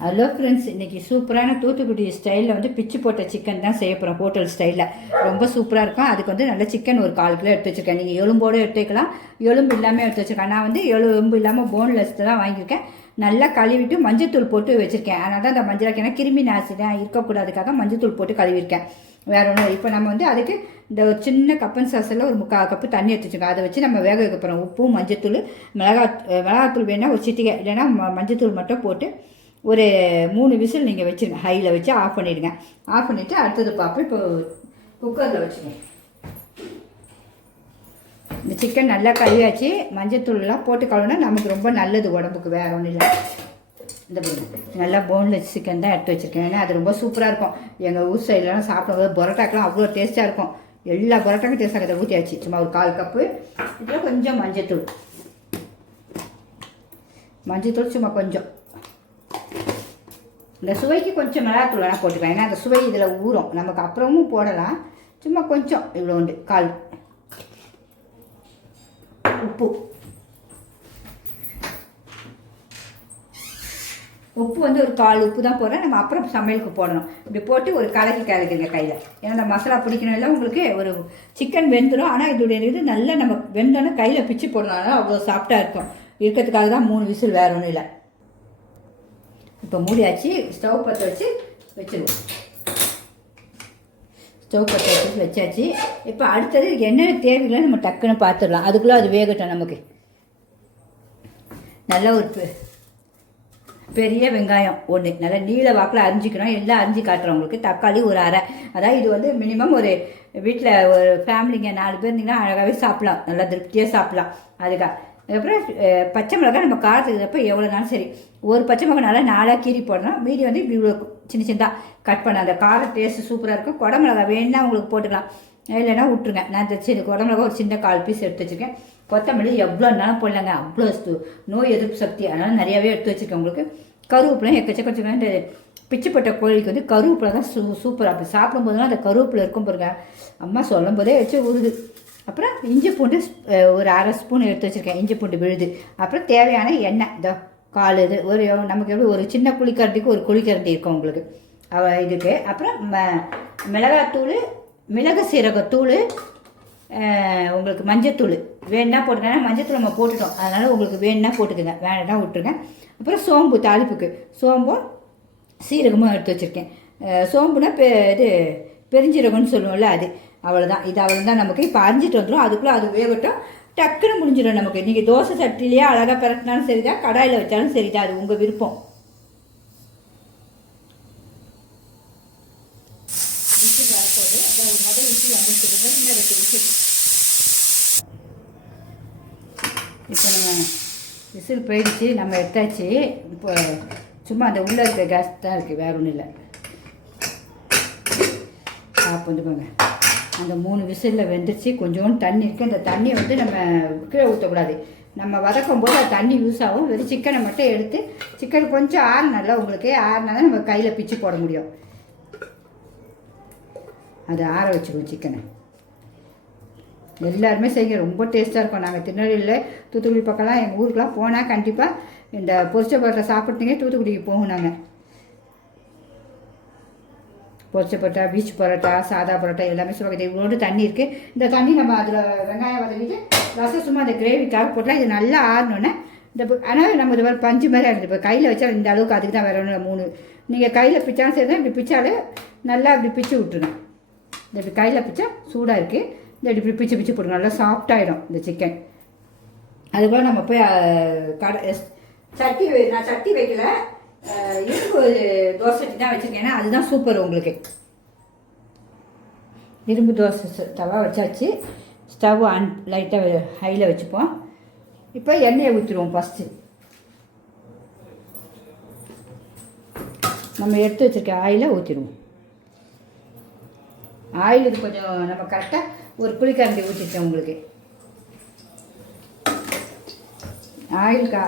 Hello friends இன்றைக்கி சூப்பரான தூத்துக்குடி ஸ்டைலில் வந்து பிச்சு போட்ட சிக்கன் தான் செய்ய போகிறோம் ஹோட்டல் ஸ்டைலில் ரொம்ப சூப்பராக இருக்கும். அதுக்கு வந்து நல்ல சிக்கன் ஒரு கால் கிலோ எடுத்து வச்சுருக்கேன். நீங்கள் எலும்போடு எடுத்துக்கலாம். எலும்பு இல்லாமல் எடுத்து வச்சுருக்கேன். நான் வந்து எலும்பு இல்லாமல் போன்லெஸ் தான் வாங்கியிருக்கேன். நல்லா கழுவிட்டு மஞ்சத்தூள் போட்டு வச்சுருக்கேன். அதனால் தான் அந்த மஞ்சள் ஏன்னா கிருமி நாசி தான் இருக்கக்கூடாதுக்காக மஞ்சத்தூள் போட்டு கழுவிருக்கேன் வேற ஒன்றும் இப்போ நம்ம வந்து அதுக்கு இந்த ஒரு சின்ன கப்பன் சாஸில் ஒரு முக்கால் கப்பு தண்ணி எடுத்து வச்சுக்கோங்க அதை வச்சு நம்ம வேக வைக்க போகிறோம் உப்பு மஞ்சத்தூள் மிளகா மிளகாத்தூள் வேணால் ஒரு சிட்டிகை. இல்லைன்னா ம- மஞ்சத்தூள் மட்டும் போட்டு ஒரு மூணு விசில் நீங்கள் வச்சுருங்க. ஹையில் வச்சு ஆஃப் பண்ணிவிடுங்க ஆஃப் பண்ணிவிட்டு அடுத்தது பார்ப்போம் இப்போ குக்கரில் வச்சுங்க இந்த சிக்கன் நல்லா கழுவியாச்சு. மஞ்சத்தூள்லாம் போட்டு கழுவுனா நமக்கு ரொம்ப நல்லது உடம்புக்கு. வேற ஒன்றும் இல்லை. இந்த நல்லா போன்லெஸ் சிக்கன் தான் எடுத்து வச்சுருக்கேன். ஏன்னா அது ரொம்ப சூப்பராக இருக்கும். எங்கள் ஊர் சைட்லலாம் சாப்பிடும்போது பரோட்டாக்கெலாம் அவ்வளோ டேஸ்ட்டாக இருக்கும். எல்லா பரோட்டாக்கும் டேஸ்ட்டாக அதை ஊற்றியாச்சு சும்மா ஒரு கால் கப்பு. இதில் கொஞ்சம் மஞ்சத்தூள் மஞ்சத்தூள் சும்மா கொஞ்சம். இந்த சுவைக்கு கொஞ்சம் மிளகாத்தூள் வேணால் போட்டுக்கலாம். ஏன்னா அந்த சுவை இதில் ஊறும். நமக்கு அப்புறமும் போடலாம். சும்மா கொஞ்சம் இவ்வளோ உண்டு. கால். உப்பு. உப்பு வந்து ஒரு கால் உப்பு தான் போடுறேன். நம்ம அப்புறம் சமையலுக்கு போடணும். இப்படி போட்டு ஒரு கலக்கி கலக்குங்க கையில். ஏன்னா அந்த மசாலா பிடிக்கணும் இல்லை உங்களுக்கு ஒரு சிக்கன் வெந்துடும் ஆனால் இதோடைய இது நல்லா நம்ம வெந்தோன்னே கையில் பிச்சு போடணும். அவ்வளோ சாஃப்டாக இருக்கும். இருக்கிறதுக்காக தான் மூணு விசில் வேறு ஒன்றும் இல்லை. இப்போ மூடியாச்சு ஸ்டவ் பற்ற வச்சு வச்சுருவோம். ஸ்டவ் பற்ற வச்சு வச்சாச்சு. இப்போ அடுத்தது என்னென்ன தேவைகளை நம்ம டக்குன்னு பார்த்துடலாம். அதுக்குள்ளே அது வேகட்டும் நமக்கு. நல்ல ஒரு பெ- பெரிய வெங்காயம் ஒன்று நல்லா நீல வாக்கில் அரிஞ்சிக்கணும். எல்லாம் அரிஞ்சு காட்டுறோம் உங்களுக்கு. தக்காளி ஒரு அரை. அதாவது இது வந்து மினிமம் ஒரு வீட்டில் ஒரு ஃபேமிலிங்க நாலு பேர் இருந்தீங்கன்னா அழகாகவே சாப்பிடலாம். நல்லா திருப்தியாக சாப்பிடலாம். அதுக்காக அதுக்கப்புறம் பச்சை மிளகாய் நம்ம காரத்துக்கு அப்போ எவ்வளோனாலும் சரி. ஒரு பச்சை மிளகாய் நல்லா நாளாக கீறி போடணும். மீதி வந்து இப்படி இவ்வளோ சின்ன சின்னதாக கட் பண்ண அந்த கார டேஸ்ட்டு சூப்பராக இருக்கும். குடை மிளகாய் வேணும்னா உங்களுக்கு போட்டுக்கலாம். இல்லைன்னா விட்டுருங்க. நான் இந்த சின்ன மிளகாய் ஒரு சின்ன கால் பீஸ் எடுத்து வச்சுருக்கேன். கொத்தமல்லி எவ்வளோ நாளும் போடலாங்க. அவ்வளோ நோய் எதிர்ப்பு சக்தி. அதனால் நிறையாவே எடுத்து வச்சுருக்கேன் உங்களுக்கு. கருவேப்பிலாம் எக்கச்சக்க வச்சுக்கோங்க பிச்சுப்பட்ட கோழிக்கு வந்து கருவேப்பிலை தான் சூ சூப்பராக அப்படி சாப்பிடும்போதுலாம் அந்த கருவேப்பிலை இருக்கும் பாருங்க. அம்மா சொல்லும் போதே வச்சு உருது அப்புறம் இஞ்சி பூண்டு ஒரு அரை ஸ்பூன் எடுத்து வச்சுருக்கேன் இஞ்சி பூண்டு விழுது. அப்புறம் தேவையான எண்ணெய் இதோ கால் இது ஒரு நமக்கு எப்படி ஒரு சின்ன குழிக்கரண்டிக்கு ஒரு குழிக்கரண்டி இருக்கும் உங்களுக்கு. அவ இதுக்கு. அப்புறம் ம மிளகாத்தூள் மிளகு சீரகத்தூள் உங்களுக்கு மஞ்சத்தூள். வேணுன்னா போட்டுக்கங்க. மஞ்சத்தூள் நம்ம போட்டுட்டோம். அதனால் உங்களுக்கு வேணுன்னா போட்டுக்கோங்க. வேணுன்னா விட்டுருங்க. அப்புறம் சோம்பு தாளிப்புக்கு. சோம்பும் சீரகமும் எடுத்து வச்சுருக்கேன். சோம்புனா பெ இது பெருஞ்சீரகம்னு சொல்லுவோம்ல அது. அவ்வளோதான் இது அவ்வளோ தான் நமக்கு. இப்போ அரிஞ்சிட்டு வந்துடும் அதுக்குள்ளே அது வேகட்டும் டக்குன்னு முடிஞ்சிடும் நமக்கு. நீங்கள் தோசை சட்டிலேயே அழகாக பரட்டினாலும் சரிதான். கடாயில் வச்சாலும் சரிதான். அது உங்கள் விருப்பம். விசில் ஒரு விசில் இப்போ நம்ம விசில் போயிடுச்சு. நம்ம எடுத்தாச்சு. இப்போ சும்மா அந்த உள்ளே இருக்க கேஸ் தான் இருக்குது வேற ஒன்றும் இல்லை. ஆஃப் போங்க. அந்த மூணு விசிலில் வெந்துருச்சு. கொஞ்சோண்டு தண்ணி இருக்குது அந்த தண்ணியை வந்து நம்ம கீழே ஊற்றக்கூடாது நம்ம வதக்கும் போது அது தண்ணி யூஸ் ஆகும். வெறும் சிக்கனை மட்டும் எடுத்து சிக்கன் கொஞ்சம் ஆறுனால உங்களுக்கு. ஆறுனால தான் நம்ம கையில் பிச்சு போட முடியும். அது ஆற வச்சுக்குவோம் சிக்கனை எல்லாருமே செய்யுங்க. ரொம்ப டேஸ்ட்டாக இருக்கும். நாங்கள் திருநெல்வேலியில் தூத்துக்குடி பக்கம்லாம் எங்கள் ஊருக்குலாம் போனால் கண்டிப்பாக இந்த பொரிச்ச பரோட்டா சாப்பிட்டீங்க தூத்துக்குடிக்கு போகும் நாங்கள் பொரிச்ச பரோட்டா பீச் பரோட்டா சாதா பரோட்டா எல்லாமே சொல்லுவாங்க இவ்வளோண்டு தண்ணி இருக்குது இந்த தண்ணி நம்ம அதில் வெங்காயம் வதக்கிட்டு ரசம் சும்மா அந்த கிரேவிக்காக போட்டால் இது நல்லா ஆறணுன்னே இந்த ஆனால் நம்ம இது மாதிரி பஞ்சு மாதிரி ஆகுது இப்போ கையில் வச்சா இந்த அளவுக்கு அதுக்கு தான் வேற ஒன்றும் மூணு. நீங்கள் கையில் பிச்சாலும் சரி தான் இப்படி பிச்சாலே நல்லா இப்படி பிச்சு விட்டுருங்க. இந்த இப்படி கையில் பிச்சா சூடாக இருக்குது இந்த இப்படி பிச்சு பிச்சு போடுங்க நல்லா சாஃப்டாகிடும் இந்த சிக்கன் அதுபோல் நம்ம போய் கடை எஸ்- சட்டி நான் சட்டி வைக்கல. இரும்பு தோசை தான் வச்சுருக்கேன் அதுதான் சூப்பர் உங்களுக்கு. இரும்பு தோசை ஸ்டவ்வாக வச்சாச்சு. ஸ்டவ் ஆன் லைட்டாக ஹையில் வச்சுப்போம். இப்போ எண்ணெயை ஊற்றிடுவோம் ஃபஸ்ட்டு நம்ம எடுத்து வச்சுருக்க ஆயிலை ஊற்றிடுவோம் ஆயில் இது கொஞ்சம் நம்ம கரெக்டாக ஒரு புளிக்கரண்டி ஊற்றிட்டோம் உங்களுக்கு. ஆயில் கா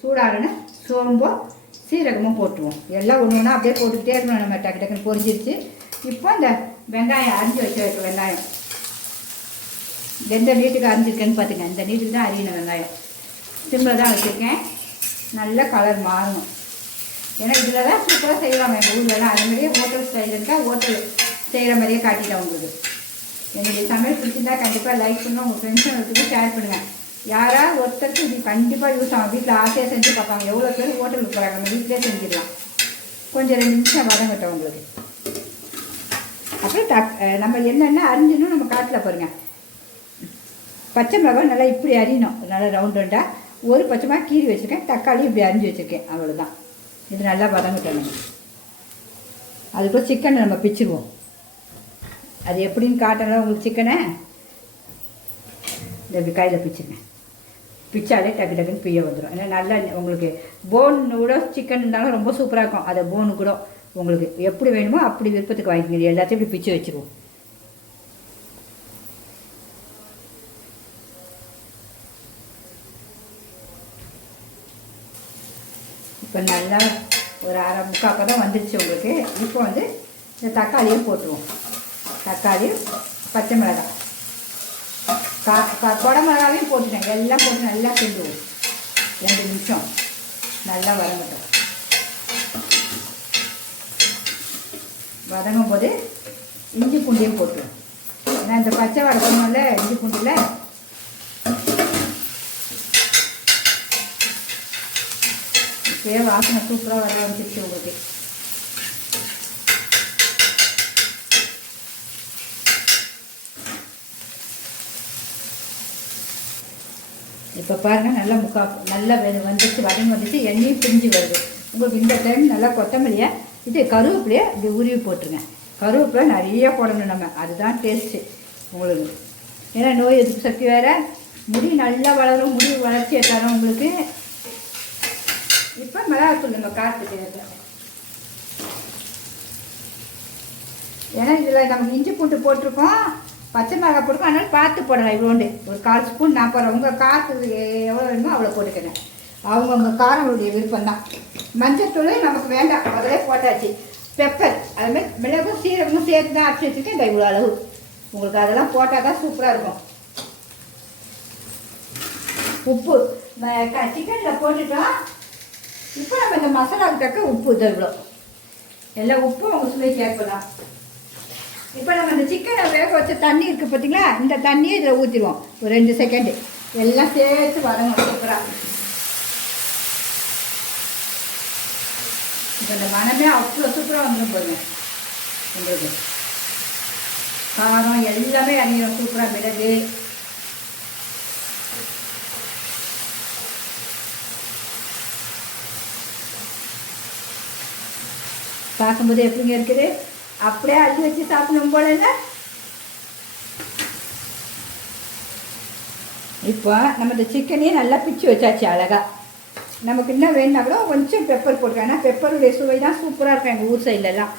சூடாகன சோம்பும் சீரகமும் போட்டுருவோம் எல்லாம் ஒன்று ஒன்றா அப்படியே போட்டுக்கிட்டே இருக்கணும் நம்ம டக்கு டக்குன்னு பொரிஞ்சிருச்சு. இப்போ இந்த வெங்காயம் அரிஞ்சு வச்சு வைக்க வெங்காயம். எந்த வீட்டுக்கு அரிஞ்சிருக்கேன்னு பார்த்துங்க இந்த வீட்டுக்கு தான் அரியணும் வெங்காயம். சிம்மில் தான் வச்சுருக்கேன். நல்ல கலர் மாறணும். ஏன்னா இதில் தான் சூப்பராக செய்வாங்க. எங்கள் ஊர்லலாம் அது மாதிரியே ஹோட்டல் ஸ்டைல் இருந்தால் ஹோட்டல் செய்கிற மாதிரியே காட்டிட்டேன் உங்களுக்கு. என்னுடைய சமையல் பிடிச்சிருந்தா கண்டிப்பாக லைக் பண்ணுங்க. உங்கள் ஃப்ரெண்ட்ஸுங்களுக்கு ஷேர் பண்ணுங்கள் யாராவது ஒருத்தருக்கு இது கண்டிப்பாக யூஸ் ஆகும். வீட்டில் ஆசையாக செஞ்சு பார்ப்பாங்க. எவ்வளோ பேர் ஹோட்டலுக்கு போகிறாங்க நம்ம வீட்டிலே செஞ்சிடலாம். கொஞ்சம் ரெண்டு நிமிஷம் வதங்கட்டும் உங்களுக்கு. அப்புறம் டக் நம்ம என்னென்ன அரிஞ்சணும் நம்ம காட்டில் பாருங்க. பச்சை மிளகாய் நல்லா இப்படி அரியணும். நல்லா ரவுண்ட் ரவுண்டாக ஒரு பச்சமாக கீறி வச்சுருக்கேன். தக்காளி இப்படி அரிஞ்சு வச்சுருக்கேன். அவ்வளோதான் இது நல்லா வதங்கட்டும் நம்ம அதுக்கப்புறம் சிக்கனை நம்ம பிச்சுருவோம். அது எப்படின்னு காட்டணும் உங்களுக்கு சிக்கனை இந்த இப்படி கையில் பிச்சுங்க. பிச்சாலே டக்கு டக்குன்னு பிய வந்துடும் ஏன்னா நல்லா உங்களுக்கு போன் கூட சிக்கன் இருந்தாலும் ரொம்ப சூப்பராக இருக்கும். அதை போனு கூட உங்களுக்கு எப்படி வேணுமோ அப்படி விருப்பத்துக்கு வாங்கிக்கங்க. எல்லாத்தையும் இப்படி பிச்சு வச்சுருவோம். இப்போ நல்லா ஒரு அரை முக்காக்க தான் வந்துடுச்சு உங்களுக்கு. இப்போ வந்து இந்த தக்காளியும் போட்டுருவோம். தக்காளி பச்சை மிளகாய். கொடை மிளகாவையும் போட்டுட்டேன் எல்லாம் போட்டு நல்லா கிண்டுவோம் ரெண்டு நிமிஷம் நல்லா வதங்கட்டும் வதங்கும் போது இஞ்சி பூண்டையும் போட்டுருவோம் ஏன்னா இந்த பச்சை வடக்கணும்ல இஞ்சி பூண்டில் இப்போயே வாசனை சூப்பராக வர ஆரம்பிச்சிருச்சு உங்களுக்கு இப்போ பாருங்கள் நல்லா முக்கா நல்லா வெ- வந்துச்சு வதங்கி வந்துச்சு எண்ணெயும் பிரிஞ்சு வருது. உங்களுக்கு இந்த டைம் நல்லா கொத்தமல்லியை இது கருவேப்பிலையை இப்படி உருவி போட்டுருங்க. கருவேப்பிலை நிறைய போடணும் நம்ம. அதுதான் டேஸ்ட்டு உங்களுக்கு. ஏன்னா நோய் எதிர்ப்பு சக்தி வேறு. முடி நல்லா வளரும். முடி வளர்ச்சியை தரும் உங்களுக்கு. இப்போ மிளகாத்தூள் நம்ம காத்துக்கிறது ஏன்னா இதில் நம்ம இஞ்சி பூண்டு போட்டிருக்கோம். பச்சை மிளகாய் போட்டுக்கோ அதனால பார்த்து போடலாம் இவ்வளோண்டு. ஒரு கால் ஸ்பூன் நான் போடுறேன். உங்கள் காரத்துக்கு எவ்வளோ வேணுமோ அவ்வளோ போட்டுக்கிறேன் அவங்கவுங்க காரங்களுடைய விருப்பம் தான் மஞ்சத்தூள் நமக்கு வேண்டாம். அதிலே போட்டாச்சு. பெப்பர் அதுமாதிரி மிளகும் சீரகமும் சேர்த்து தான் அரைச்சி வச்சுருக்கேன். இந்த இவ்வளோ அளவு. உங்களுக்கு அதெல்லாம் போட்டால் தான் சூப்பராக இருக்கும். உப்பு சிக்கனில் போட்டுட்டோம் இப்போ நம்ம இந்த மசாலாவுக்கு தக்க உப்பு இது எல்லா உப்பும் அவங்க சுவை சேர்க்கலாம் இப்போ நம்ம இந்த சிக்கனை வேக வச்ச தண்ணி இருக்குது பார்த்தீங்களா இந்த தண்ணியை இதில் ஊற்றிடுவோம் ஒரு ரெண்டு செகண்டு எல்லாம் சேர்த்து வதங்க சூப்பராக இப்போ இந்த மனமே அவ்வளோ சூப்பராக வந்துடும் போதுங்க உங்களுக்கு. காரம் எல்லாமே அணியும் சூப்பராக மிளகு. பார்க்கும்போது எப்படிங்க இருக்குது? அப்படியே அள்ளி வச்சு சாப்பிடும் போல இப்போ நம்ம இந்த சிக்கனையும் நல்லா பிச்சு வச்சாச்சு அழகா. நமக்கு இன்னும் வேணும்னா கூட கொஞ்சம் பெப்பர் போட்டுருக்கேன் ஏன்னா பெப்பருடைய சுவை தான் சூப்பராக இருக்கும் எங்கள் ஊர் சைட்லலாம்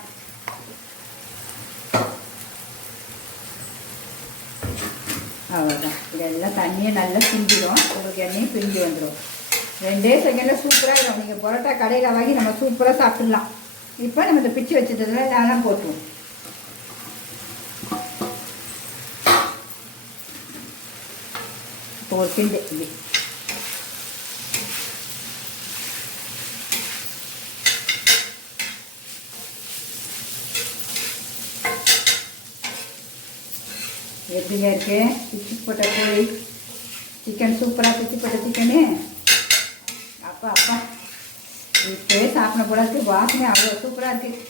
அவ்வளோதான் இதெல்லாம் தண்ணியை நல்லா பிஞ்சிடும் உங்களுக்கு எண்ணெயும் பிஞ்சு வந்துடும் ரெண்டே செகண்டில் சூப்பராக இருக்கும். நீங்கள் பரோட்டா கடையில் வாங்கி நம்ம சூப்பராக சாப்பிட்லாம். இப்போ நம்ம இந்த பிச்சு வச்சதுல இதெல்லாம் போட்டுருவோம். இப்போ ஒரு கிண்டு. இப்படி எப்படிங்க இருக்கு? பிச்சு போட்ட கோழி. சிக்கன் சூப்பராக பிச்சு போட்ட சிக்கனு. அப்பா அப்பா. இப்போயே சாப்பிட போல இருக்குது வாசனை அவ்வளோ சூப்பராக இருக்குது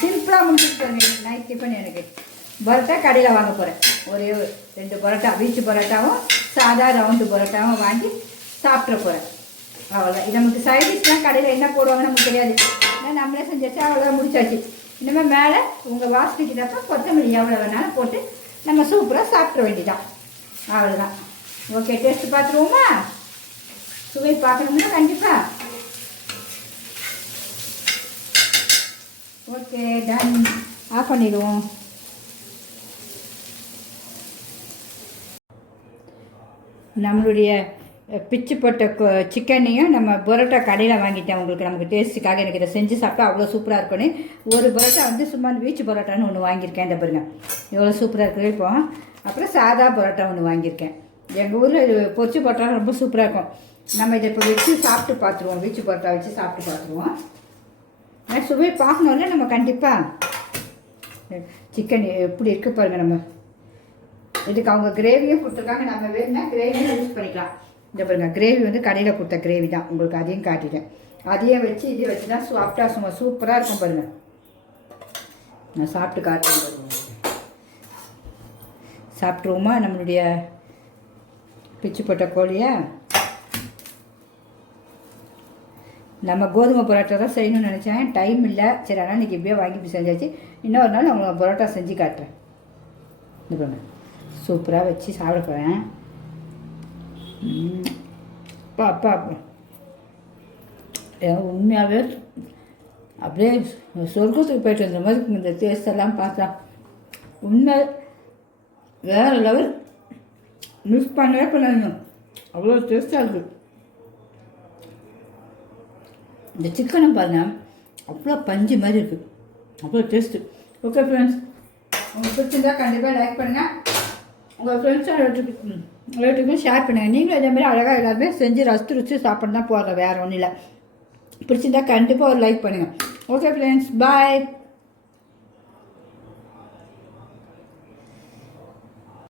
சிம்பிளாக முடிச்சுட்டு நைட் டிஃபன் எனக்கு. பரோட்டா கடையில் வாங்க போகிறேன் ஒரே ஒரு ரெண்டு பரோட்டா பீச்சு பரோட்டாவும் சாதா ரவுண்டு பரோட்டாவும் வாங்கி சாப்பிட்ற போகிறேன் அவ்வளோ இது நமக்கு சைடிஷ்லாம் கடையில் என்ன போடுவாங்கன்னு நமக்கு தெரியாது. ஏன்னா நம்மளே செஞ்சாச்சு அவ்வளோ முடிச்சாச்சு. இனிமேல் மேலே உங்கள் வாசனைக்கு தப்ப கொத்தமல்லி எவ்வளோ வேணாலும் போட்டு நம்ம சூப்பராக சாப்பிட்ற வேண்டிதான் அவ்வளோதான் ஓகே டேஸ்ட் பார்த்துருவோமா? சுவை பார்க்கணும்னா கண்டிப்பாக ஓகே டன் ஆஃப் பண்ணிடுவோம் நம்மளுடைய பிச்சு போட்ட சிக்கனையும் நம்ம பரோட்டா கடையில் வாங்கிட்டேன். உங்களுக்கு நமக்கு டேஸ்ட்டுக்காக எனக்கு இதை செஞ்சு சாப்பிட்டா அவ்வளோ சூப்பராக இருக்கும்னு. ஒரு பரோட்டா வந்து சும்மா அந்த பீச் பரோட்டான்னு ஒன்று வாங்கியிருக்கேன். இந்த பாருங்க. எவ்வளோ சூப்பராக இருக்குது இப்போ. அப்புறம் சாதா பரோட்டா ஒன்று வாங்கியிருக்கேன். எங்கள் ஊரில் இது பொரிச்சு பரோட்டா ரொம்ப சூப்பராக இருக்கும். நம்ம இதை இப்போ வச்சு சாப்பிட்டு பார்த்துருவோம். வீச்சு பரோட்டா வச்சு சாப்பிட்டு பார்த்துருவோம். ஆனால் சுவை பார்க்கணும்ல நம்ம கண்டிப்பாக சிக்கன் எப்படி இருக்குது பாருங்கள் நம்ம. இதுக்கு அவங்க கிரேவியும் கொடுத்துருக்காங்க. நம்ம வேணும்னா கிரேவியும் யூஸ் பண்ணிக்கலாம். இந்த பாருங்கள் கிரேவி வந்து கடையில் கொடுத்த கிரேவி தான். உங்களுக்கு அதையும் காட்டிட்டேன். அதையும் வச்சு இதையும் வச்சு தான் சாஃப்டாக சும்மா சூப்பராக இருக்கும் பாருங்கள் நான் சாப்பிட்டு காட்டுறேன் பாருங்கள் சாப்பிட்ருவோமா நம்மளுடைய பிச்சு போட்ட கோழியை? நம்ம கோதுமை பரோட்டா தான் செய்யணும்னு நினச்சேன். டைம் இல்லை. சரி ஆனால் இன்றைக்கி இப்படியே வாங்கி இப்படி செஞ்சாச்சு. இன்னொரு நாள் உங்களுக்கு பரோட்டா செஞ்சு காட்டுறேன். இது பாருங்க. சூப்பராக வச்சு சாப்பிட போகிறேன் அப்பா அப்பா அப்பா. உண்மையாகவே அப்படியே சொர்க்கத்துக்கு போயிட்டு வந்த மாதிரி இந்த டேஸ்ட் எல்லாம் பார்த்தா. உண்மை வேறு லெவல் மிஸ் பண்ணவே பண்ணாதீங்க. அவ்வளோ டேஸ்ட்டாக இருக்குது இந்த சிக்கனை பாருங்கள் அவ்வளோ பஞ்சு மாதிரி இருக்குது அவ்வளோ டேஸ்ட்டு ஓகே ஃப்ரெண்ட்ஸ் உங்களுக்கு பிடிச்சிருந்தா கண்டிப்பாக லைக் பண்ணுங்கள் உங்கள் ஃப்ரெண்ட்ஸும் ரிலேட்டிவ் ரிலேட்டிவ்க்கும் ஷேர் பண்ணுங்கள் நீங்களும் இதே மாதிரி அழகாக எல்லாருமே செஞ்சு ரசித்து ருசி சாப்பிட்டு தான் போகிறோம் வேறு ஒன்றும் இல்லை. பிடிச்சிருந்தா கண்டிப்பாக ஒரு லைக் பண்ணுங்கள் ஓகே ஃப்ரெண்ட்ஸ் பாய்